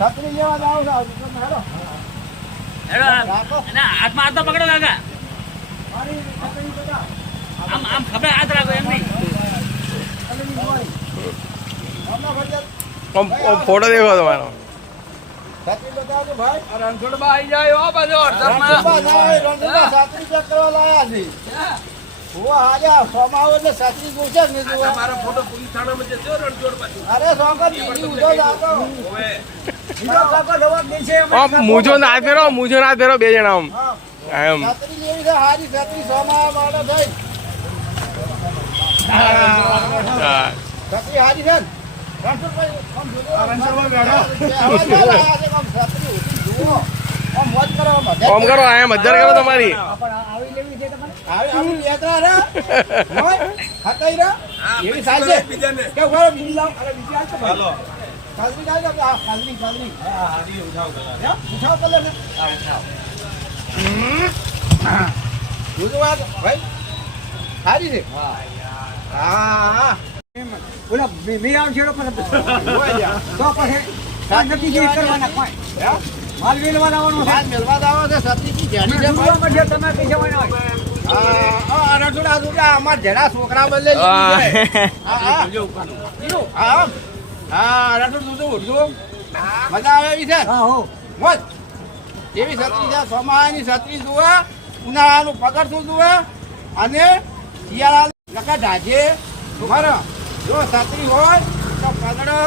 છત્રી લેવા જાવ છો હેડો હાથ માં તો પકડો કાકા મારી છત્રી બધા આમ આમ ખબર હાથ રાખો એમ નહીં ફોટો દેખો તમારો છત્રી બતાવજો ભાઈ રણછોડબા આવી જાય હો બધો રણછોડબા છત્રી ચેક કરવા લાયા છે હુઆ હાજા સોમાવ એટલે છત્રી જોશે ને જોવા મારો ફોટો પોલીસ થાણામાં જજો રણછોડબા અરે સોકર બીજી ઉધો જાતો ઓવે બીજો સોકર જવાબ દેશે આમ મૂજો ના ફેરો બે જણા આમ એમ છત્રી લેવી છે હાજી છત્રી સોમાવ માડો થઈ હા. છત્રી હાજી છે રણછોડભાઈ આમ જોજો રણછોડભાઈ બેઠો. આવાજ લાયા છે આમ છત્રી ઉઠી જુઓ આમ મોજ કરો ઓમ કરો એમ હજાર કરો તમારી આવી લેતા રે હોય હતાઈ રે એવી સાલ છે બીજાને કે ઉભા બીજી લાવ અરે બીજી આલ તો હાલો કાલની કાલ આ કાલની હા હાડી ઉઠાવ કરો ઉઠાવ તો લે હા ઉઠાવ જોજો વાત ભાઈ સારી છે હા ઓલા મીરામ છેડો પર હોય જા તો પછી સાત નથી જે કરવાના કોઈ માલ મેલવા આવવાનો છે મેલવા આવો છે સતીજી જેડી છે ભાઈ તમે કઈ જવાના હોય હા રણછોડા અમાર જેડા છોકરા બદલે હા. જોજો ઉપર હા હા રણછોડ ઉઠજો મજા આવે એવી છે હા હો મોજ એવી છત્રી છે સોમાની છત્રી જુએ ઉનાળાનું પગરથું જુએ અને શિયાળા નકા ઢાજે મારો જો છત્રી હોય તો પગડો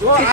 જો